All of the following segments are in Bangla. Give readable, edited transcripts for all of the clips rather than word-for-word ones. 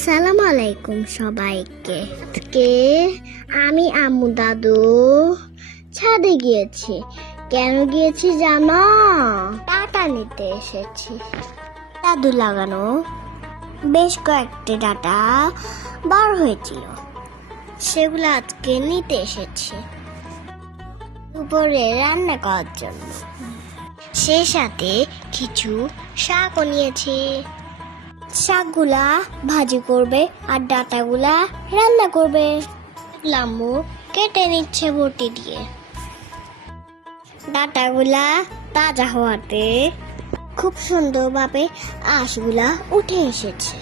আসসালামু আলাইকুম সবাইকে। আজকে আমি আম্মু দাদু ছাদে গিয়েছি। কেন গিয়েছি জানো? ডাটা নিতে এসেছি। দাদু লাগানো বেশ কয়েকটি ডাটা বার হয়েছিল, সেগুলো আজকে নিতে এসেছি দুপুরে রান্না করার জন্য। সেই সাথে কিছু শাকও নিয়েছি। শাকগুলা ভাজি করবে আর ডাটাগুলা রান্না করবে। আম্মু কেটে নিচ্ছে বটি দিয়ে। ডাটাগুলা তাজা হওয়াতে খুব সুন্দরভাবে আঁশগুলা উঠে এসেছে।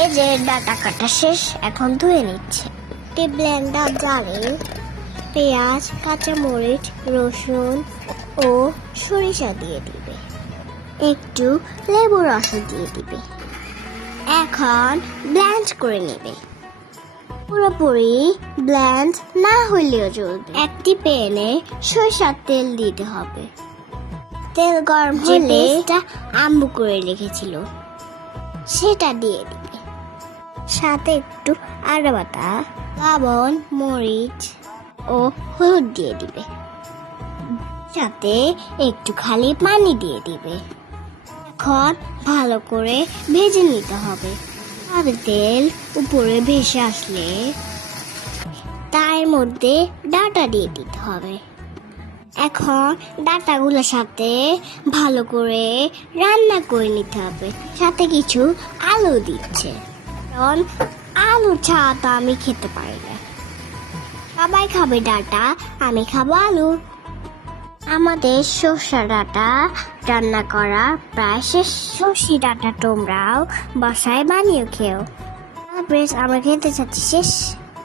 এই যে ডাটা কাটা শেষ, এখন ধুয়ে নিচ্ছে। একটি ব্লেন্ডার জারে পেঁয়াজ, কাঁচামরিচ, রসুন ও সরিষা দিয়ে দিবে, একটু লেবু রস দিয়ে দিবে। এখন ব্লেন্ড করে নেবে। পুরোপুরি ব্লেন্ড না হইলেও চলবে। একটি প্যানে সরিষার তেল দিতে হবে। তেল গরম হলে আম্মু করে রেখেছিল সেটা দিয়ে দিবে। সাথে একটু আদা বাটা, লবণ, মরিচ ও হলুদ দিয়ে দিবে। সাথে একটু খালি পানি দিয়ে দিবে। এখন ভালো করে ভেজে নিতে হবে। আর তেল উপরে ভেসে আসলে তার মধ্যে ডাটা দিয়ে দিতে হবে। এখন ডাটাগুলোর সাথে ভালো করে রান্না করে নিতে হবে। সাথে কিছু আলু দিচ্ছে, কারণ আলু ছাড়া তো আমি খেতে পারি না। সবাই খাবে ডাটা, আমি খাবো আলু। আমাদের সর্ষে ডাটা রান্না করা প্রায় শেষ। সর্ষে ডাটা তোমরাও বাসায় বানিয়ে খেও। আমরা খেতে চাচ্ছি শেষ।